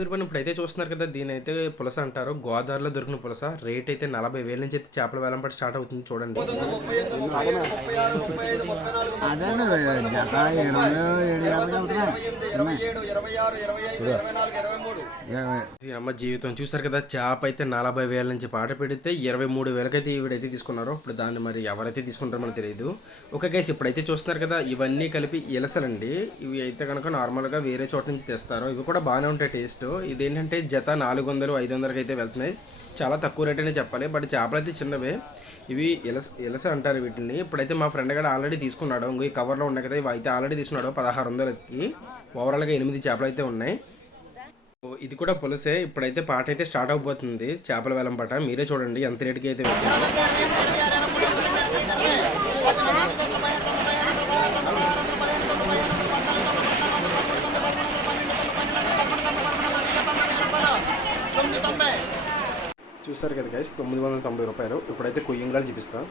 Everyone ఇప్పుడైతే చూస్తున్నారు కదా! దీనైతే పులస అంటారు. గోదావరిలో దొరికిన పులస. రేట్ అయితే 40,000 నుంచి అయితే చేపల వేలం పాటు స్టార్ట్ అవుతుంది చూడండి. అదేండి జత 750 ఇది అమ్మ జీవితం చూసారు కదా! చేప అయితే 40,000 నుంచి పాట పెడితే 23,000 అయితే ఈవిడైతే తీసుకున్నారు. ఇప్పుడు దాన్ని మరి ఎవరైతే తీసుకుంటారో మనకు తెలియదు. ఓకే గైస్, ఇప్పుడైతే చూస్తున్నారు కదా! ఇవన్నీ కలిపి ఇలసలండి. ఇవి అయితే కనుక నార్మల్గా వేరే చోట నుంచి తెస్తారు. ఇవి కూడా బాగానే ఉంటాయి టేస్ట్. ఇదేంటంటే జత 400, 500కి అయితే వెళ్తున్నాయి. చాలా తక్కువ రేట్ అనే చెప్పాలి. బట్ చేపలు అయితే చిన్నవే. ఇవి ఇలస అంటారు వీటిని. ఇప్పుడైతే మా ఫ్రెండ్ కూడా ఆల్రెడీ తీసుకున్నాడు. ఇంకో ఈ కవర్లో ఉన్నాయి కదా, ఇవి అయితే ఆల్రెడీ తీసుకున్నాడు 1600కి. ఓవరాల్గా 8 చేపలు అయితే ఉన్నాయి. ఇది కూడా పులసే. ఇప్పుడైతే పాట అయితే స్టార్ట్ అవబోతుంది. చేపల వేలం పాట మీరే చూడండి ఎంత రేటుకి అయితే వెళ్తుంది. చూసారు కదా గైస్, 990 రూపాయలు. ఇప్పుడైతే కుయ్యంగాలు చూపిస్తాం.